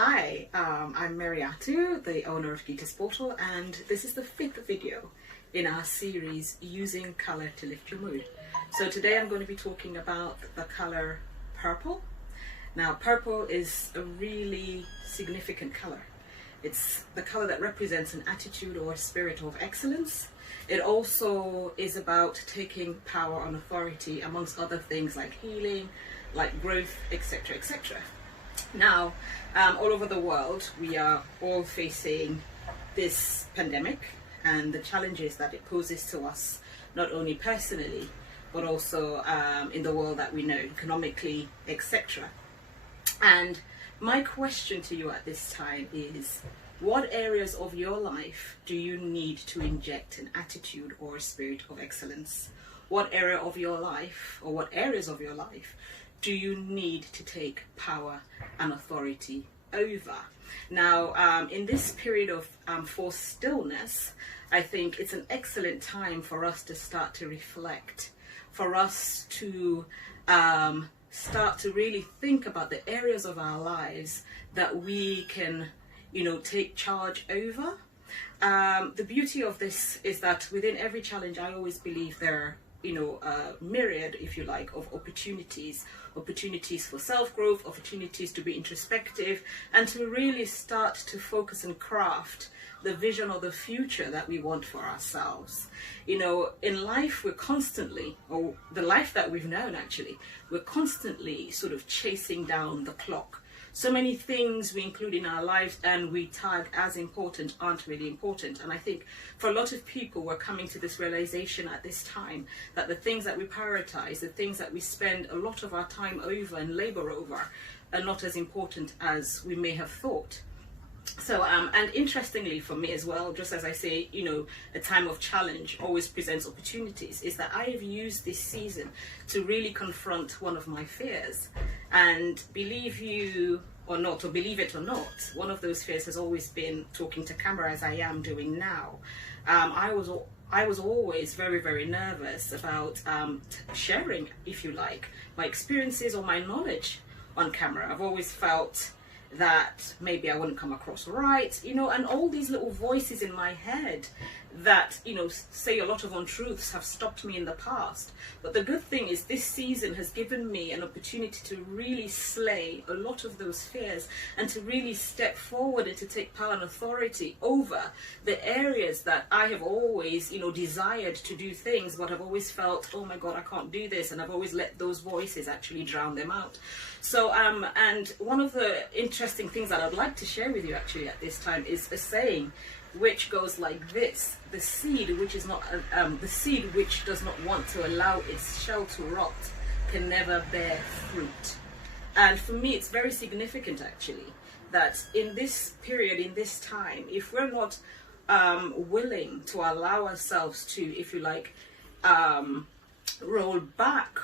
Hi, I'm Mariatu, the owner of Geekus Portal, and this is the 5th video in our series Using Colour to Lift Your Mood. So today I'm going to be talking about the colour purple. Now, purple is a really significant colour. It's the colour that represents an attitude or a spirit of excellence. It also is about taking power and authority, amongst other things like healing, like growth, etc., etc. Now, all over the world, we are all facing this pandemic and the challenges that it poses to us, not only personally, but also in the world that we know, economically, etc. And my question to you at this time is, what areas of your life do you need to inject an attitude or a spirit of excellence? What area of your life, or what areas of your life, do you need to take power and authority over? Now, in this period of forced stillness, I think it's an excellent time for us to start to reflect, for us to start to really think about the areas of our lives that we can, take charge over. The beauty of this is that within every challenge, I always believe there are myriad, if you like, of opportunities for self-growth, opportunities to be introspective, and to really start to focus and craft the vision or the future that we want for ourselves. In life, we're constantly, or the life that we've known actually, we're constantly sort of chasing down the clock. So many things we include in our lives and we tag as important aren't really important. And I think for a lot of people, we're coming to this realization at this time that the things that we prioritize, the things that we spend a lot of our time over and labor over, are not as important as we may have thought. So, and interestingly for me as well, just as I say, a time of challenge always presents opportunities, is that I have used this season to really confront one of my fears. And believe you or not, or believe it or not, one of those fears has always been talking to camera, as I am doing now. I was always very, very nervous about sharing, if you like, my experiences or my knowledge on camera. I've always felt that maybe I wouldn't come across right, and all these little voices in my head that, say a lot of untruths have stopped me in the past. But the good thing is this season has given me an opportunity to really slay a lot of those fears and to really step forward and to take power and authority over the areas that I have always, desired to do things, but I've always felt, oh my God, I can't do this. And I've always let those voices actually drown them out. So, and one of the interesting things that I'd like to share with you actually at this time is a saying which goes like this: the seed which is not the seed which does not want to allow its shell to rot can never bear fruit. And for me, it's very significant actually that in this period, in this time, if we're not willing to allow ourselves to, if you like, roll back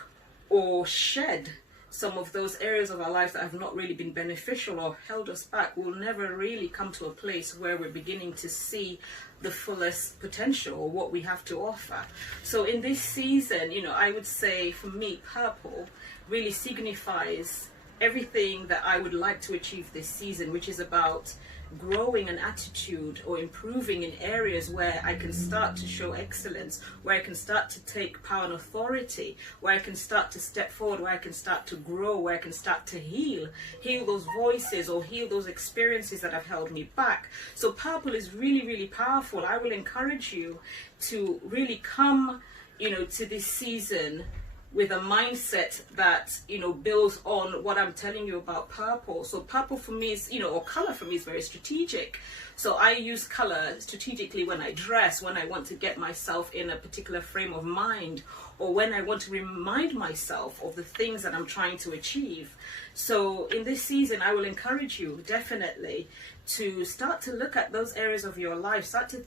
or shed some of those areas of our life that have not really been beneficial or held us back, we'll never really come to a place where we're beginning to see the fullest potential or what we have to offer. So in this season, I would say for me, purple really signifies everything that I would like to achieve this season, which is about growing an attitude or improving in areas where I can start to show excellence, where I can start to take power and authority, where I can start to step forward, where I can start to grow, where I can start to heal those voices or heal those experiences that have held me back. So purple is really, really powerful. I will encourage you to really come, to this season with a mindset that, builds on what I'm telling you about purple. So purple for me is, or color for me is very strategic. So I use color strategically when I dress, when I want to get myself in a particular frame of mind, or when I want to remind myself of the things that I'm trying to achieve. So in this season, I will encourage you definitely to start to look at those areas of your life, start to,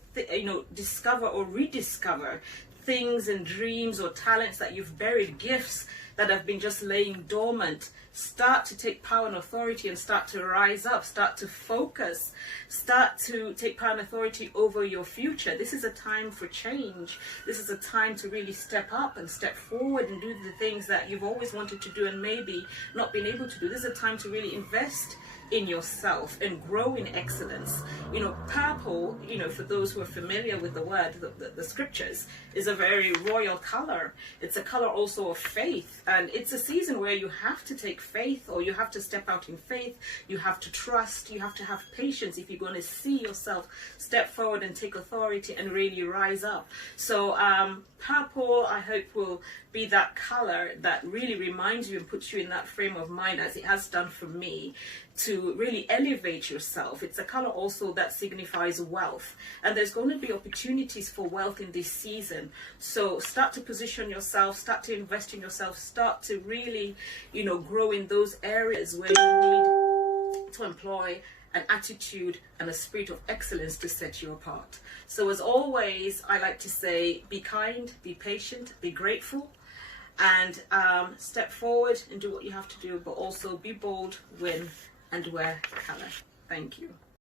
discover or rediscover things and dreams or talents that you've buried, gifts that have been just laying dormant. Start to take power and authority and start to rise up, start to focus, start to take power and authority over your future. This is a time for change. This is a time to really step up and step forward and do the things that you've always wanted to do and maybe not been able to do. This is a time to really invest in yourself and grow in excellence. You know, purple, you know, for those who are familiar with the word, the scriptures, is a very royal color. It's a color also of faith, and it's a season where you have to take faith, or you have to step out in faith. You have to trust, you have to have patience if you're going to see yourself step forward and take authority and really rise up. So purple, I hope, will be that color that really reminds you and puts you in that frame of mind, as it has done for me, to really elevate yourself. It's a color also that signifies wealth, and there's going to be opportunities for wealth in this season. So start to position yourself, start to invest in yourself, start to really, you know, grow in those areas where you need to employ an attitude and a spirit of excellence to set you apart. So as always, I like to say, be kind, be patient, be grateful, and step forward and do what you have to do, but also be bold, win, and wear color. Thank you.